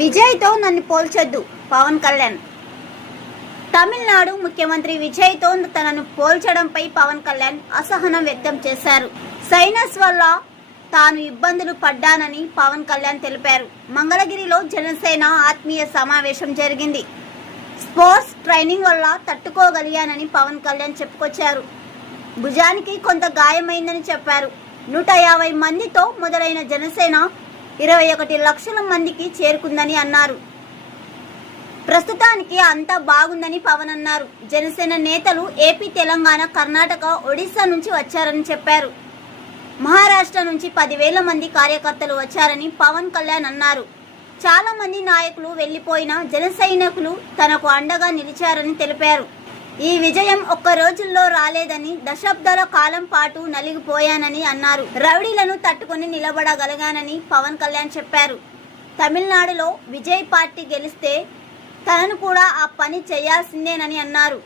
విజయ్తో నన్ను పోల్చొద్దు పవన్ కళ్యాణ్. తమిళనాడు ముఖ్యమంత్రి విజయ్తో తనను పోల్చడంపై పవన్ కళ్యాణ్ అసహనం వ్యక్తం చేశారు. సైనస్ వల్ల తాను ఇబ్బందులు పడ్డానని పవన్ కళ్యాణ్ తెలిపారు. మంగళగిరిలో జనసేన ఆత్మీయ సమావేశం జరిగింది. స్పోర్ట్స్ ట్రైనింగ్ వల్ల తట్టుకోగలిగానని పవన్ కళ్యాణ్ చెప్పుకొచ్చారు. భుజానికి కొంత గాయమైందని చెప్పారు. 150 మందితో మొదలైన జనసేన 21 లక్షల మందికి చేరుకుందని అన్నారు. ప్రస్తుతానికి అంతా బాగుందని పవన్ అన్నారు. జనసేన నేతలు ఏపీ, తెలంగాణ, కర్ణాటక, ఒడిశా నుంచి వచ్చారని చెప్పారు. మహారాష్ట్ర నుంచి 10,000 మంది కార్యకర్తలు వచ్చారని పవన్ కళ్యాణ్ అన్నారు. చాలా మంది నాయకులు వెళ్లిపోయిన జన సైనికులు తనకు అండగా నిలిచారని తెలిపారు. ఈ విజయం ఒక్క రోజుల్లో రాలేదని, దశాబ్దాల కాలం పాటు నలిగిపోయానని అన్నారు. రౌడీలను తట్టుకుని నిలబడగలిగానని పవన్ కళ్యాణ్ చెప్పారు. తమిళనాడులో విజయ్ పార్టీ గెలిస్తే తనను కూడా ఆ పని చేయాల్సిందేనని అన్నారు.